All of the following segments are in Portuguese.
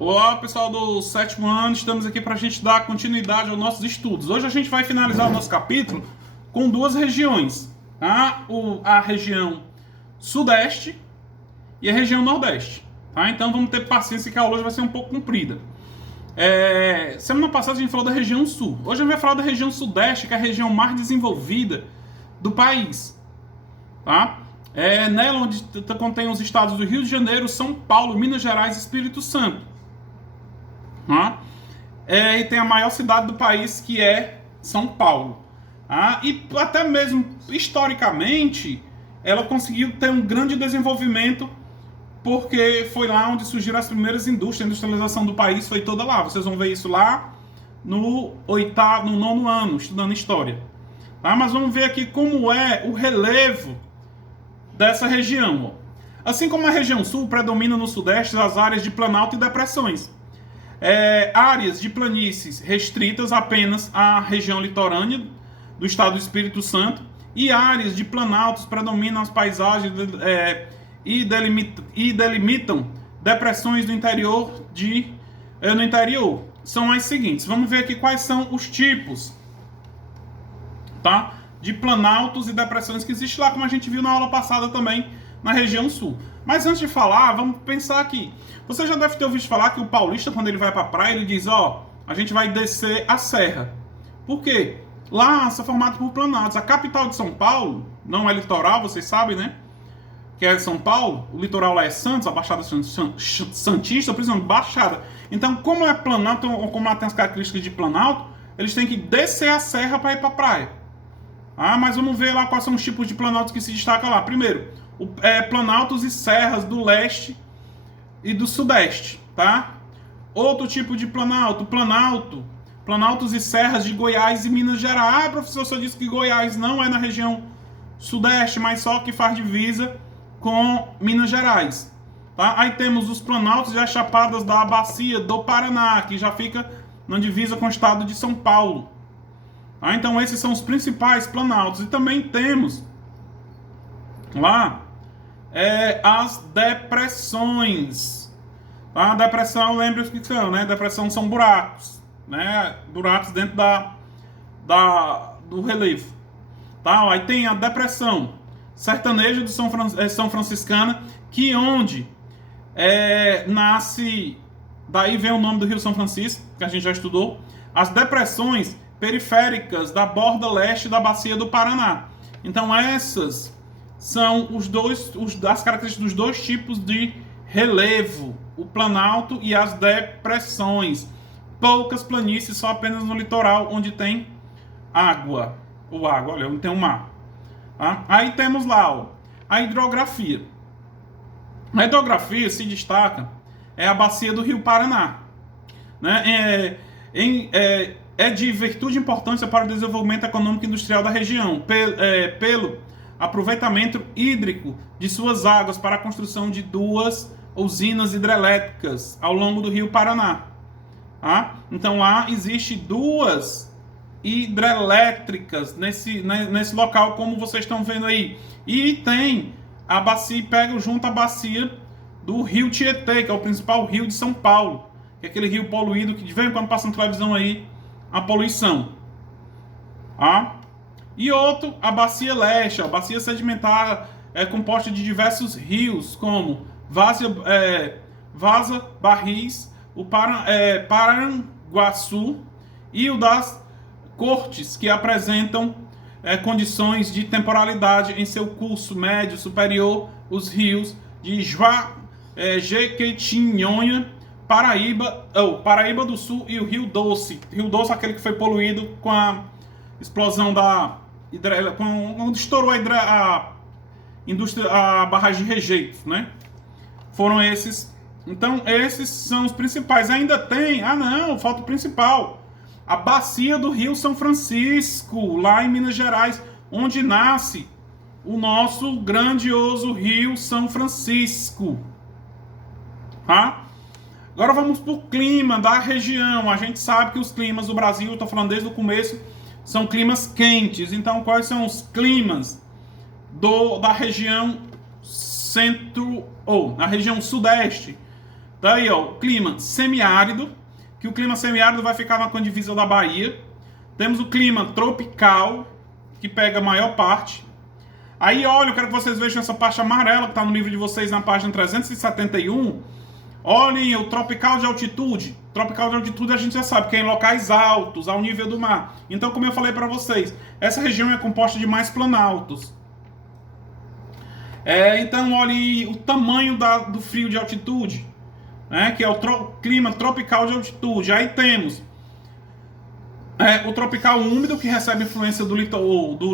Olá, pessoal do sétimo ano, estamos aqui para a gente dar continuidade aos nossos estudos. Hoje a gente vai finalizar o nosso capítulo com duas regiões, tá? A região sudeste e a região nordeste, tá? Então vamos ter paciência que a aula hoje vai ser um pouco comprida. Semana passada a gente falou da região sul, hoje a gente vai falar da região sudeste, que é a região mais desenvolvida do país, tá? É nela onde contém os estados do Rio de Janeiro, São Paulo, Minas Gerais e Espírito Santo. E tem a maior cidade do país, que é São Paulo. E até mesmo historicamente ela conseguiu ter um grande desenvolvimento, porque foi lá onde surgiram as primeiras indústrias. A industrialização do país foi toda lá. Vocês vão ver isso lá no nono ano, estudando história. Mas vamos ver aqui como é o relevo dessa região. Assim como a região sul, predomina no sudeste as áreas de planalto e depressões. Áreas de planícies restritas apenas à região litorânea do estado do Espírito Santo, e áreas de planaltos predominam as paisagens e delimitam depressões no interior. No interior são as seguintes. Vamos ver aqui quais são os tipos, tá, de planaltos e depressões que existe lá, como a gente viu na aula passada também na região sul. Mas antes de falar, vamos pensar aqui. Você já deve ter ouvido falar que o paulista, quando ele vai para a praia, ele diz, a gente vai descer a serra. Por quê? Lá é formado por planaltos. A capital de São Paulo não é litoral, vocês sabem, né? Que é São Paulo. O litoral lá é Santos, a Baixada Santista, por exemplo, Baixada. Então, como é planalto, ou como ela tem as características de planalto, eles têm que descer a serra para ir para a praia. Mas vamos ver lá quais são os tipos de planaltos que se destacam lá. Primeiro, planaltos e serras do leste e do sudeste, tá? Outro tipo de planaltos e serras de Goiás e Minas Gerais. Professor, você disse que Goiás não é na região sudeste, mas só que faz divisa com Minas Gerais, tá? Aí temos os planaltos e as chapadas da bacia do Paraná, que já fica na divisa com o estado de São Paulo. Então esses são os principais planaltos. E também temos lá as depressões. A depressão, lembra o que são, né? Depressão são buracos, né? Buracos dentro do relevo. Aí tem a depressão sertaneja de São Franciscana, que onde nasce, daí vem o nome do Rio São Francisco, que a gente já estudou. As depressões periféricas da borda leste da bacia do Paraná. Então essas são as características dos dois tipos de relevo, o planalto e as depressões. Poucas planícies, só apenas no litoral, onde tem água. Olha, onde tem o mar. Aí temos lá a hidrografia. A hidrografia se destaca a bacia do Rio Paraná, né? É de virtude e importância para o desenvolvimento econômico e industrial da região, pelo aproveitamento hídrico de suas águas para a construção de duas usinas hidrelétricas ao longo do Rio Paraná. Então lá existe duas hidrelétricas nesse local, como vocês estão vendo aí. E tem a bacia, junto a bacia do Rio Tietê, que é o principal rio de São Paulo, que é aquele rio poluído que de vez em quando passa na televisão aí, a poluição. E outro, a bacia leste. A bacia sedimentar é composta de diversos rios, como Vaza, Barris, o Paranguaçu e o das Cortes, que apresentam condições de temporalidade em seu curso médio superior. Os rios de Jequitinhonha, Paraíba do Sul e o Rio Doce. Rio Doce é aquele que foi poluído com a explosão quando estourou a barragem de Rejeito, né? Foram esses. Então esses são os principais. Ainda tem, falta o principal, a bacia do Rio São Francisco, lá em Minas Gerais, onde nasce o nosso grandioso Rio São Francisco. Agora vamos para o clima da região. A gente sabe que os climas do Brasil, estou falando desde o começo, são climas quentes. Então, quais são os climas da região na região sudeste? Daí, ó, o clima semiárido, que o clima semiárido vai ficar na divisa da Bahia. Temos o clima tropical, que pega a maior parte. Aí, olha, eu quero que vocês vejam essa parte amarela que está no livro de vocês na página 371. Olhem o tropical de altitude. Tropical de altitude a gente já sabe que é em locais altos, ao nível do mar. Então, como eu falei para vocês, essa região é composta de mais planaltos. Então, olhem o tamanho do frio de altitude, né, que é o clima tropical de altitude. Aí temos o tropical úmido, que recebe influência do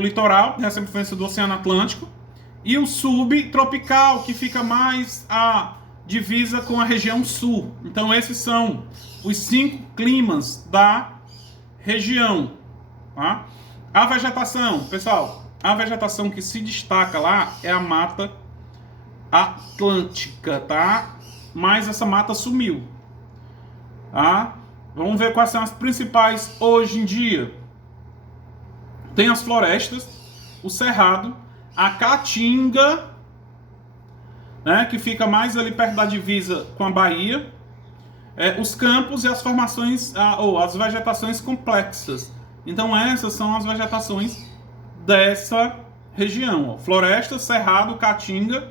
litoral, recebe influência do Oceano Atlântico. E o subtropical, que fica mais a divisa com a região sul. Então esses são os 5 climas da região. Tá? A vegetação, pessoal, a vegetação que se destaca lá é a Mata Atlântica, tá? Mas essa mata sumiu. Tá? Vamos ver quais são as principais hoje em dia. Tem as florestas, o cerrado, a caatinga, né, que fica mais ali perto da divisa com a Bahia, os campos e as formações, ou as vegetações complexas. Então essas são as vegetações dessa região. Ó. Floresta, cerrado, caatinga,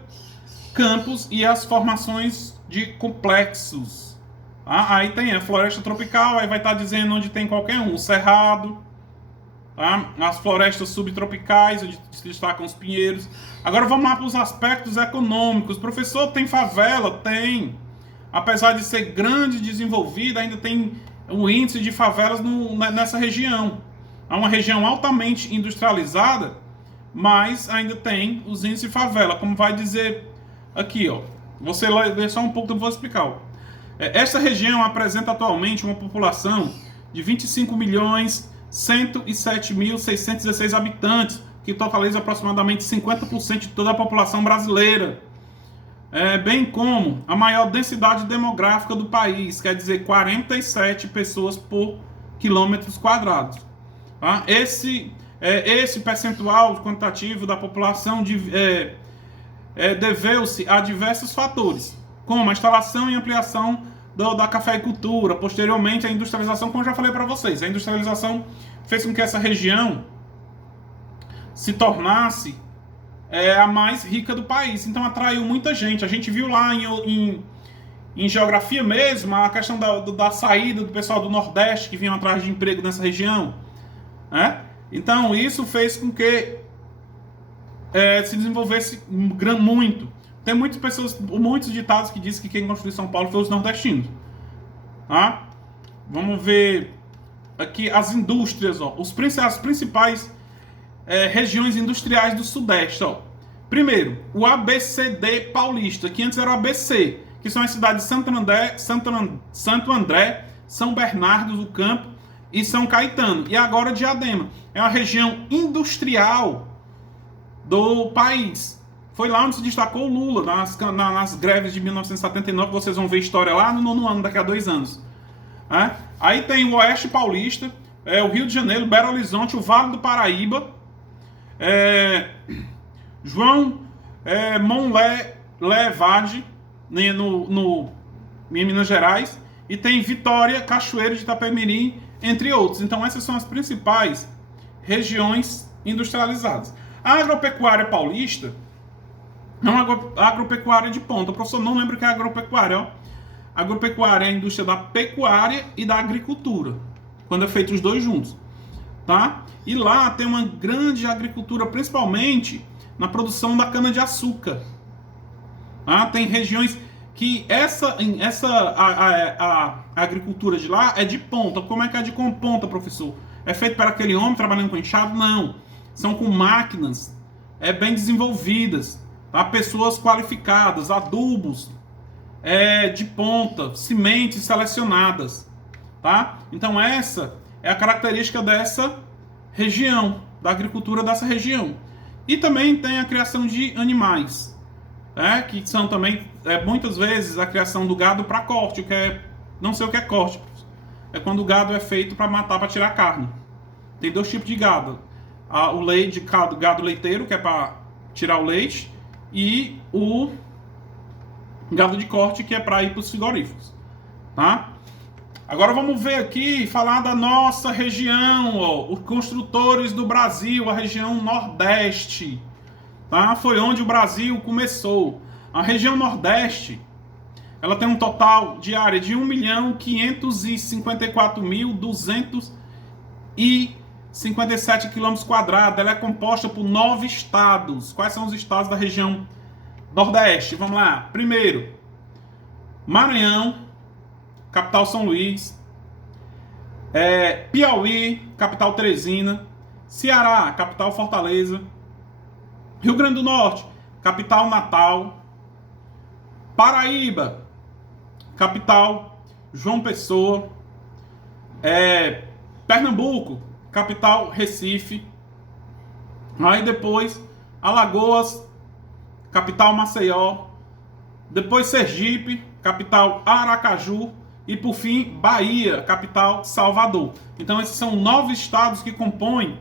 campos e as formações de complexos. Aí tem a floresta tropical, aí vai estar dizendo onde tem qualquer um. O cerrado, tá? As florestas subtropicais, onde se destacam os pinheiros. Agora vamos lá para os aspectos econômicos. Professor, tem favela? Tem. Apesar de ser grande e desenvolvida, ainda tem um índice de favelas nessa região. É uma região altamente industrializada, mas ainda tem os índices de favela, como vai dizer aqui, ó. Você lê só um pouco, eu vou explicar. Ó. Esta região apresenta atualmente uma população de 25.107.616 habitantes, que totaliza aproximadamente 50% de toda a população brasileira, bem como a maior densidade demográfica do país, quer dizer, 47 pessoas por quilômetros quadrados. Tá? Esse percentual quantitativo da população deveu-se a diversos fatores, como a instalação e ampliação da cafeicultura, posteriormente a industrialização, como eu já falei para vocês. A industrialização fez com que essa região se tornasse a mais rica do país, então atraiu muita gente. A gente viu lá em geografia mesmo, a questão da saída do pessoal do Nordeste que vinham atrás de emprego nessa região. Então isso fez com que se desenvolvesse muito. Tem muitas pessoas, muitos ditados que dizem que quem construiu São Paulo foi os nordestinos. Tá? Vamos ver aqui as indústrias, ó, as principais regiões industriais do Sudeste. Ó. Primeiro, o ABCD paulista, que antes era o ABC, que são as cidades de Santo André, São Bernardo do Campo e São Caetano. E agora Diadema. É uma região industrial do país. Foi lá onde se destacou o Lula, nas greves de 1979, vocês vão ver história lá no 9º ano, daqui a 2 anos. Aí tem o Oeste Paulista, o Rio de Janeiro, Belo Horizonte, o Vale do Paraíba, João Monlevade, em Minas Gerais, e tem Vitória, Cachoeiro de Itapemirim, entre outros. Então essas são as principais regiões industrializadas. A agropecuária paulista é uma agropecuária de ponta. O professor não lembra o que é agropecuária. Ó. Agropecuária é a indústria da pecuária e da agricultura, quando é feito os dois juntos. Tá? E lá tem uma grande agricultura, principalmente na produção da cana-de-açúcar. Tá? Tem regiões que a agricultura de lá é de ponta. Como é que é de ponta, professor? É feito para aquele homem trabalhando com enxada? Não. São com máquinas bem desenvolvidas. Tá? Pessoas qualificadas, adubos de ponta, sementes selecionadas. Tá? Então essa é a característica dessa região, da agricultura dessa região. E também tem a criação de animais, que são também, muitas vezes, a criação do gado para corte, não sei o que é corte. É quando o gado é feito para matar, para tirar carne. Tem 2 tipos de gado. O leite, gado leiteiro, que é para tirar o leite, e o Gado de corte, que é para ir para os frigoríficos, tá? Agora vamos ver aqui, falar da nossa região, ó, os construtores do Brasil, a região Nordeste, tá? Foi onde o Brasil começou. A região Nordeste, ela tem um total de área de 1.554.257 km². Ela é composta por 9 estados. Quais são os estados da região Nordeste? Vamos lá. Primeiro, Maranhão, capital São Luís. Piauí, capital Teresina. Ceará, capital Fortaleza. Rio Grande do Norte, capital Natal. Paraíba, capital João Pessoa. Pernambuco, capital Recife. Aí depois Alagoas, capital Maceió. Depois Sergipe, capital Aracaju. E por fim Bahia, capital Salvador. Então esses são 9 estados que compõem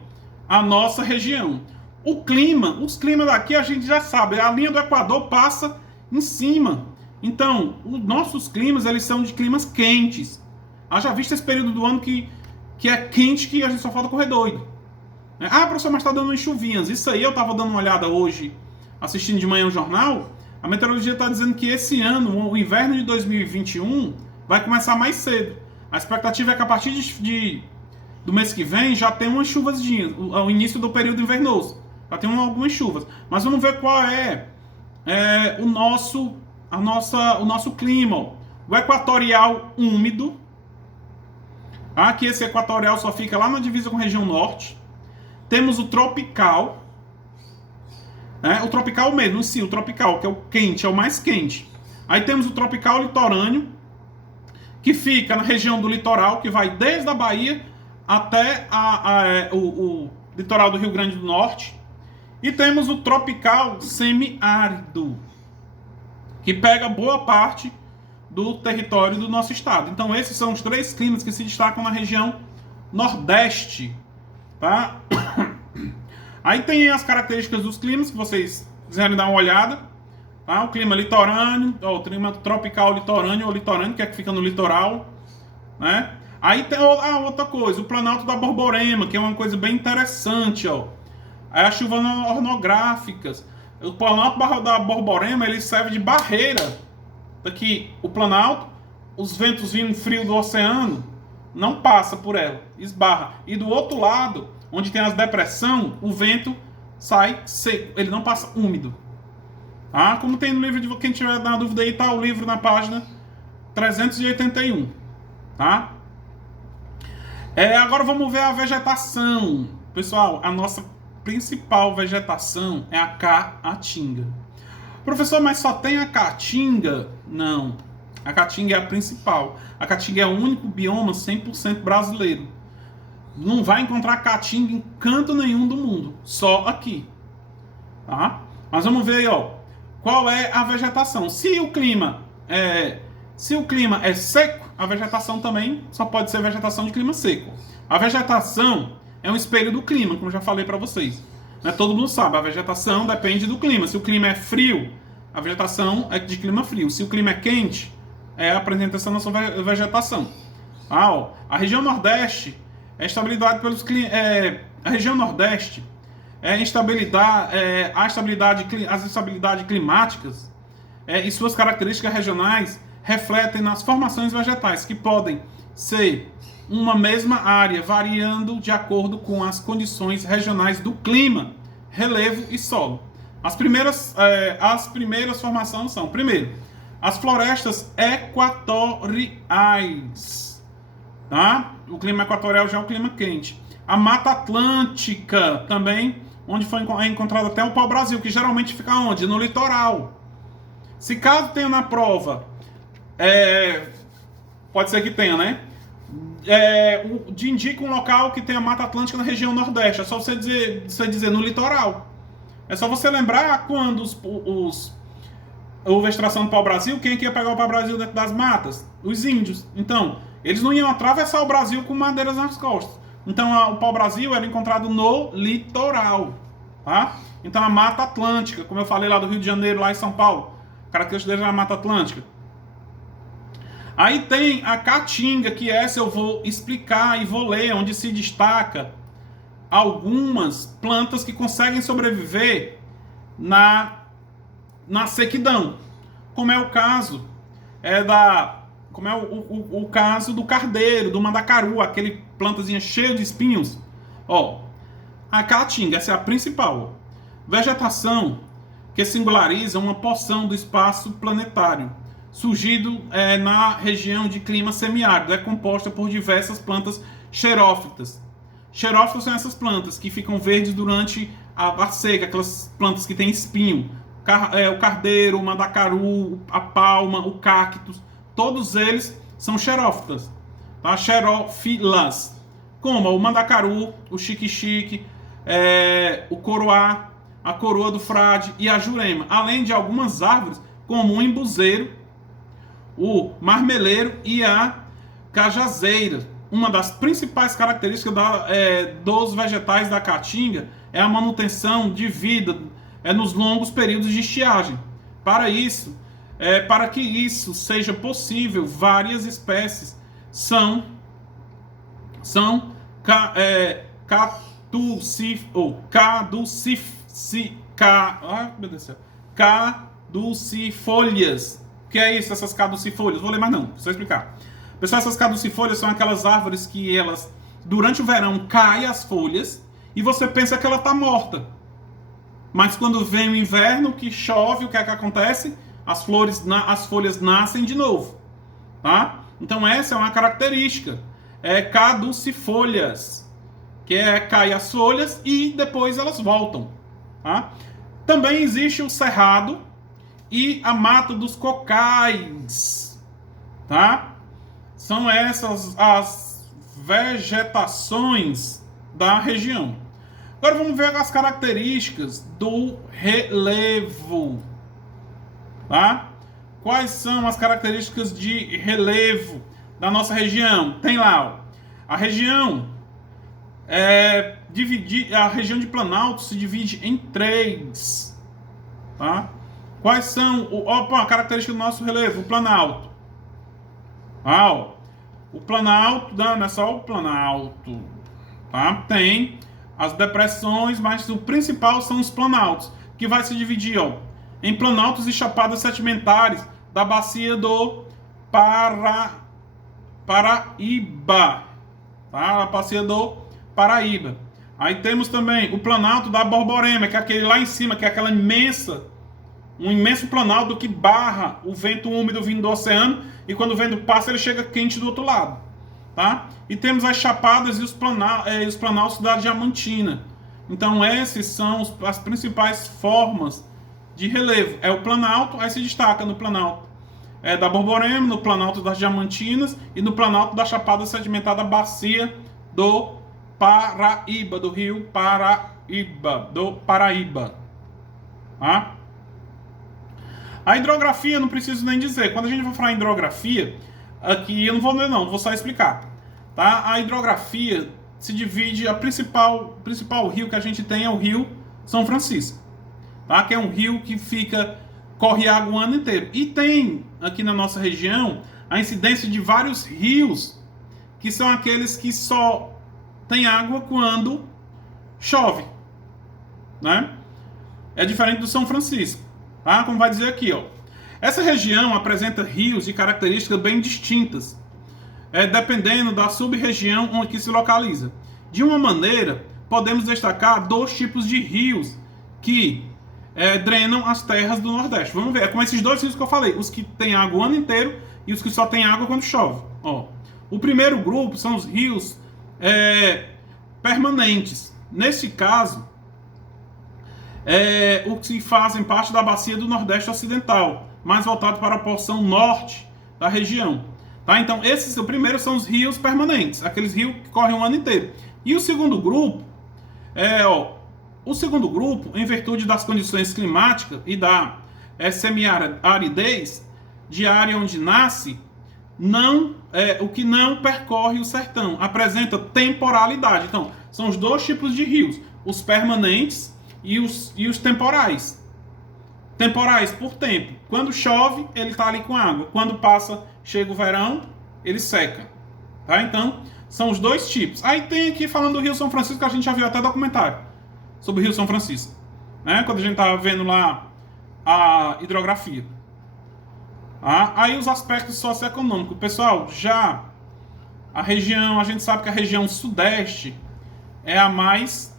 a nossa região. Os climas daqui a gente já sabe, a linha do Equador passa em cima. Então, os nossos climas, eles são de climas quentes. Haja visto esse período do ano que é quente, que a gente só falta correr doido. Professor, mas está dando umas chuvinhas. Isso aí eu estava dando uma olhada hoje, assistindo de manhã o jornal. A meteorologia está dizendo que esse ano, o inverno de 2021, vai começar mais cedo. A expectativa é que a partir do mês que vem já tem umas chuvas, o início do período invernoso. Já tem algumas chuvas. Mas vamos ver qual é o nosso clima. O equatorial úmido. Aqui esse equatorial só fica lá na divisa com a região norte. Temos o tropical. O tropical mesmo, sim, o tropical, que é o quente, é o mais quente. Aí temos o tropical litorâneo, que fica na região do litoral, que vai desde a Bahia até o litoral do Rio Grande do Norte. E temos o tropical semiárido, que pega boa parte do território do nosso estado. Então esses são os 3 climas que se destacam na região Nordeste, tá? Aí tem as características dos climas, que vocês quiserem dar uma olhada, tá? O clima litorâneo, o clima tropical litorâneo, ou litorâneo, que é que fica no litoral, né? Aí tem outra coisa, o Planalto da Borborema, que é uma coisa bem interessante, ó. Aí as chuvas orográficas. O Planalto da Borborema, ele serve de barreira. Daqui, o Planalto, os ventos vindo frio do oceano, não passa por ela, esbarra. E do outro lado, onde tem as depressão, o vento sai seco, ele não passa úmido. Como tem no livro, de quem tiver na dúvida aí, tá o livro na página 381. Tá? Agora vamos ver a vegetação. Pessoal, a nossa principal vegetação é a caatinga. Professor, mas só tem a caatinga? Não. A caatinga é a principal. A caatinga é o único bioma 100% brasileiro. Não vai encontrar caatinga em canto nenhum do mundo. Só aqui. Tá? Mas vamos ver aí, ó. Qual é a vegetação? Se o clima é seco, a vegetação também só pode ser vegetação de clima seco. A vegetação é um espelho do clima, como eu já falei para vocês. Todo mundo sabe, a vegetação depende do clima. Se o clima é frio, a vegetação é de clima frio. Se o clima é quente, é a apresentação da sua vegetação. A região Nordeste é estabilidade pelos a região Nordeste é as estabilidades climáticas e suas características regionais refletem nas formações vegetais, que podem ser uma mesma área, variando de acordo com as condições regionais do clima, relevo e solo. As primeiras formações são, primeiro, as florestas equatoriais. Tá? O clima equatorial já é um clima quente. A Mata Atlântica também, onde foi encontrado até o pau-brasil, que geralmente fica onde? No litoral. Se caso tenha na prova, pode ser que tenha, né? Indica um local que tem a Mata Atlântica na região Nordeste. É só você dizer no litoral. É só você lembrar quando houve a extração do pau-brasil, quem que ia pegar o pau-brasil dentro das matas? Os índios. Então, eles não iam atravessar o Brasil com madeiras nas costas. Então, o pau-brasil era encontrado no litoral. Tá? Então, a Mata Atlântica, como eu falei lá do Rio de Janeiro, lá em São Paulo, característica da Mata Atlântica. Aí tem a Caatinga, que essa eu vou explicar e vou ler, onde se destaca algumas plantas que conseguem sobreviver na sequidão, como é o caso o caso do cardeiro, do mandacaru, aquele plantazinha cheia de espinhos. Ó, a Caatinga, essa é a principal. Vegetação que singulariza uma porção do espaço planetário, surgido na região de clima semiárido. É composta por diversas plantas xerófitas. Xerófitas são essas plantas que ficam verdes durante a seca, aquelas plantas que têm espinho. O cardeiro, o mandacaru, a palma, o cactus, todos eles são xerófitas, tá? Xerófilas, como o mandacaru, o xique-xique, o coroá, a coroa do frade e a jurema, além de algumas árvores, como o embuzeiro, o marmeleiro e a cajazeira. Uma das principais características dos vegetais da Caatinga é a manutenção de vida nos longos períodos de estiagem. Para que isso seja possível, várias espécies são caducifólias. O que é isso, essas caducifólias? Vou ler mais não, só explicar. Pessoal, essas caducifólias são aquelas árvores que elas, durante o verão, caem as folhas e você pensa que ela está morta. Mas quando vem o inverno, que chove, o que é que acontece? As folhas nascem de novo. Tá? Então essa é uma característica. Caducifólias. Que cai as folhas e depois elas voltam. Tá? Também existe o cerrado e a mata dos cocais. Tá? São essas as vegetações da região. Agora vamos ver as características do relevo. Tá? Quais são as características de relevo da nossa região? Tem lá, ó, a região a região de Planalto se divide em 3. Tá? Quais são a característica do nosso relevo? O Planalto. O Planalto, não é só o Planalto. Tá? Tem as depressões, mas o principal são os planaltos, que vai se dividir em planaltos e chapadas sedimentares da bacia do Paraíba. Tá? A bacia do Paraíba. Aí temos também o planalto da Borborema, que é aquele lá em cima, que é aquela um imenso planalto que barra o vento úmido vindo do oceano, e quando o vento passa ele chega quente do outro lado. Tá? E temos as chapadas e os planaltos da Diamantina. Então esses são as principais formas de relevo. É o planalto, aí se destaca no planalto da Borborema, no planalto das Diamantinas e no planalto da chapada sedimentada bacia do Paraíba, do rio Paraíba. Tá? A hidrografia, não preciso nem dizer. Quando a gente vai falar em hidrografia, aqui eu não vou ler não, vou só explicar. Tá? A hidrografia se divide, o principal rio que a gente tem é o rio São Francisco. Tá? Que é um rio que corre água o ano inteiro. E tem aqui na nossa região a incidência de vários rios, que são aqueles que só tem água quando chove. Né? É diferente do São Francisco. Tá? Como vai dizer aqui, ó. Essa região apresenta rios de características bem distintas, dependendo da sub-região onde se localiza. De uma maneira, podemos destacar 2 tipos de rios que drenam as terras do Nordeste. Vamos ver, é como esses 2 rios que eu falei, os que têm água o ano inteiro e os que só têm água quando chove. Ó. O primeiro grupo são os rios permanentes. Neste caso, os que fazem parte da bacia do Nordeste Ocidental, mais voltado para a porção norte da região. Tá? Então, o primeiro são os rios permanentes, aqueles rios que correm o ano inteiro. E o segundo grupo, em virtude das condições climáticas e da semi-aridez de área onde nasce, o que não percorre o sertão, apresenta temporalidade. Então, são os 2 tipos de rios, os permanentes e os temporais. Temporais, por tempo. Quando chove, ele está ali com água. Quando passa, chega o verão, ele seca. Tá? Então, são os dois tipos. Aí tem aqui falando do Rio São Francisco, que a gente já viu até documentário sobre o Rio São Francisco. Né? Quando a gente estava vendo lá a hidrografia. Aí os aspectos socioeconômicos. Pessoal, já a região, a gente sabe que a região sudeste é a mais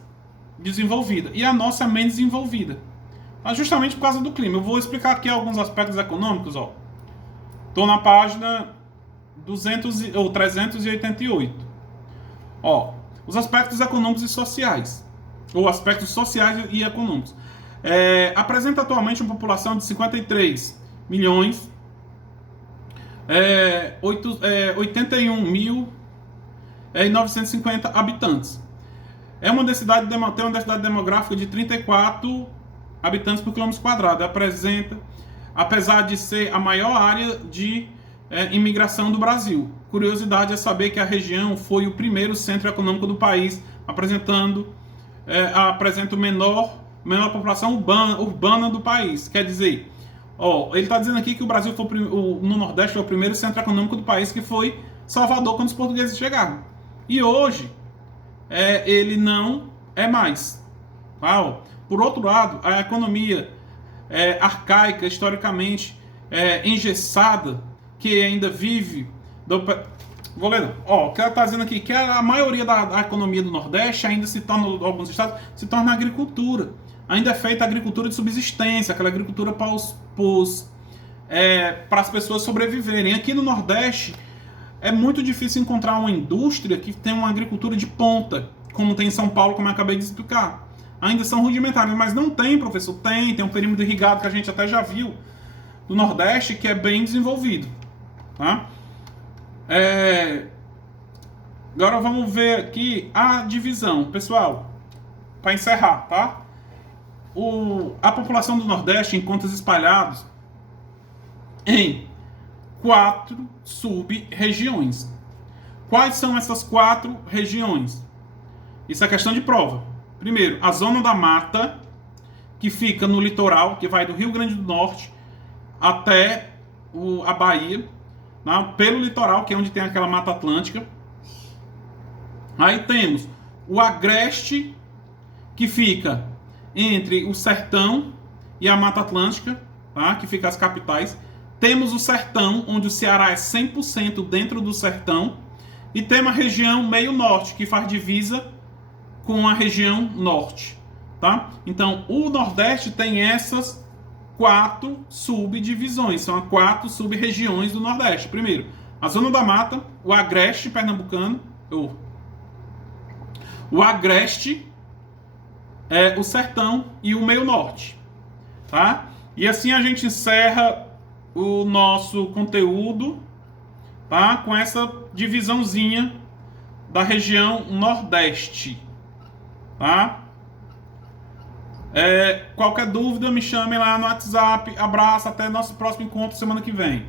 desenvolvida. E a nossa é menos desenvolvida. Justamente por causa do clima. Eu vou explicar aqui alguns aspectos econômicos. Estou na página 388. Os aspectos econômicos e sociais. Ou aspectos sociais e econômicos. Apresenta atualmente uma população de 53 milhões 81.950 habitantes. Tem uma densidade demográfica de 34 habitantes por quilômetro quadrado. Apresenta, apesar de ser a maior área de imigração do Brasil. Curiosidade é saber que a região foi o primeiro centro econômico do país, apresenta a menor população urbana do país. Quer dizer, ele está dizendo aqui que o Brasil foi no Nordeste foi o primeiro centro econômico do país, que foi Salvador, quando os portugueses chegaram. E hoje, ele não é mais. Por outro lado, a economia arcaica, historicamente engessada, que ainda vive... Vou ler. O que ela está dizendo aqui, que a maioria da economia do Nordeste ainda se torna, alguns estados, se torna agricultura. Ainda é feita agricultura de subsistência, aquela agricultura para as pessoas sobreviverem. Aqui no Nordeste, é muito difícil encontrar uma indústria que tenha uma agricultura de ponta, como tem em São Paulo, como eu acabei de explicar. Ainda são rudimentares, mas não tem, professor. Tem um perímetro irrigado que a gente até já viu do Nordeste, que é bem desenvolvido. Tá? Agora vamos ver aqui a divisão. Pessoal, para encerrar, tá? A população do Nordeste encontra-se espalhados em 4 sub-regiões. Quais são essas 4 regiões? Isso é questão de prova. Primeiro, a Zona da Mata, que fica no litoral, que vai do Rio Grande do Norte até a Bahia, né, pelo litoral, que é onde tem aquela Mata Atlântica. Aí temos o Agreste, que fica entre o Sertão e a Mata Atlântica, tá, que fica as capitais. Temos o Sertão, onde o Ceará é 100% dentro do Sertão. E temos a região meio norte, que faz divisa com a região norte. Tá? Então, o Nordeste tem essas 4 subdivisões. São as 4 sub-regiões do Nordeste. Primeiro, a Zona da Mata, o Agreste pernambucano, o Agreste, o Sertão e o meio norte. Tá? E assim a gente encerra o nosso conteúdo, tá? Com essa divisãozinha da região Nordeste. Tá? Qualquer dúvida, me chame lá no WhatsApp. Abraço, até nosso próximo encontro semana que vem.